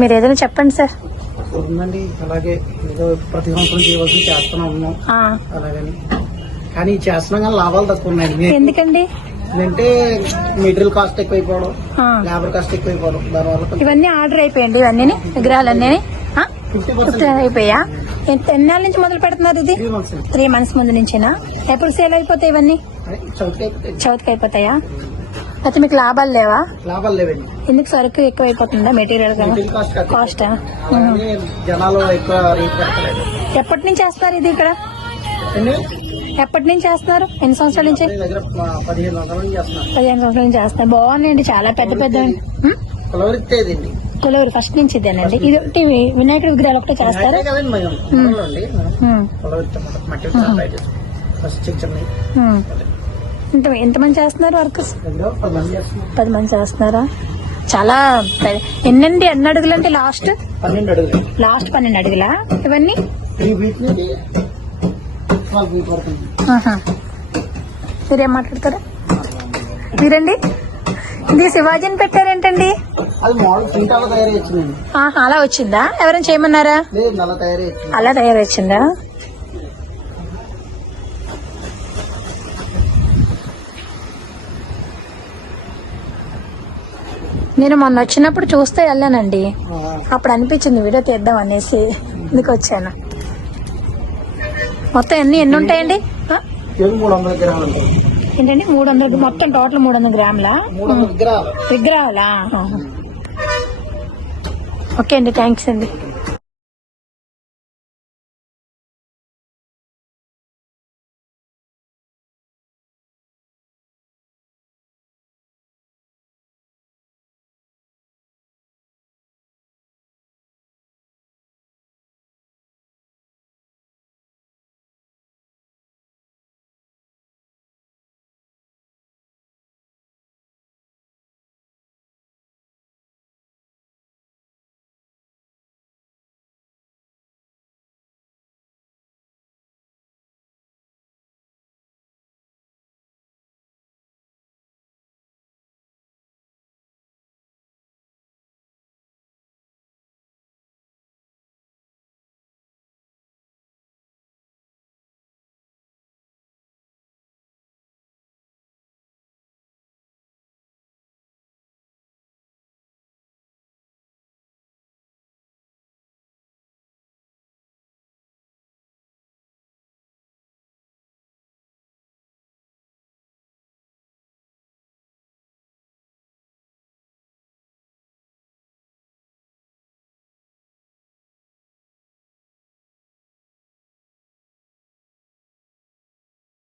మీరు ఏదైనా చెప్పండి సార్. ఉందండి, అలాగే ఏదో ప్రతి సంవత్సరం చేయవలసి చేస్తూనే ఉన్నాం. అలాగని కానీ చేస్తున్నాం కానీ లాభాలు తక్కువ ఉన్నాయండి. ఎందుకండి? అంటే మెటీరియల్ కాస్ట్ ఎక్కువైపోవడం, లేబర్ కాస్ట్ ఎక్కువైపోవడం, దానివల్ల ఇవన్నీ ఆర్డర్ అయిపోయండి. ఇవన్నీ విగ్రహాలన్నీ 50% అయిపోయా. ఎన్నాళ్ళ నుంచి మొదలు పెడుతున్నారు ఇది? 3 months ముందు నుంచేనా? ఎప్పుడు సేల్ అయిపోతాయి ఇవన్నీ? చౌతికి అయిపోతాయా? అయితే మీకు లాభాలు లేవా? లాభాలు లేవండి. ఎందుకు? సరుకు ఎక్కువ అయిపోతుందా? మెటీరియల్ కాస్ట్ జనాలు ఎక్కువ రేట్ పెట్టలేదు. ఎప్పటి నుంచి వేస్తున్నారు ఇది ఇక్కడ? ఎప్పటి నుంచి చేస్తున్నారు? ఎన్ని సంవత్సరాల నుంచి? 15 సంవత్సరాల నుంచి చేస్తున్నారు. బాగున్నాయండి, చాలా పెద్ద పెద్ద. కొలవరి ఫస్ట్ నుంచి ఇదేనండి. ఇది వినాయకుడి విగ్రహాలు ఒకటే చేస్తారు. ఎంతమంది చేస్తున్నారు వర్కర్స్? 10 మంది చేస్తున్నారా? చాలా ఎన్ని అడుగులు అంటే లాస్ట్ 12 అడుగులా ఇవన్నీ? మీరేం మాట్లాడతారా? మీరండి, ఇది శివాజీని పెట్టారేంటండి? అలా వచ్చిందా? ఎవరైనా చేయమన్నారా? అలా తయారు వచ్చిందా? నేను మొన్న వచ్చినప్పుడు చూస్తే వెళ్ళానండి. అప్పుడు అనిపించింది వీడియో తీద్దాం అనేసి ఇందుకు వచ్చాను. మొత్తం ఎన్ని ఉంటాయండి? ఏంటండి 300? మొత్తం టోటల్ 300 గ్రాములా విగ్రహాలా? ఓకే అండి, థ్యాంక్స్ అండి.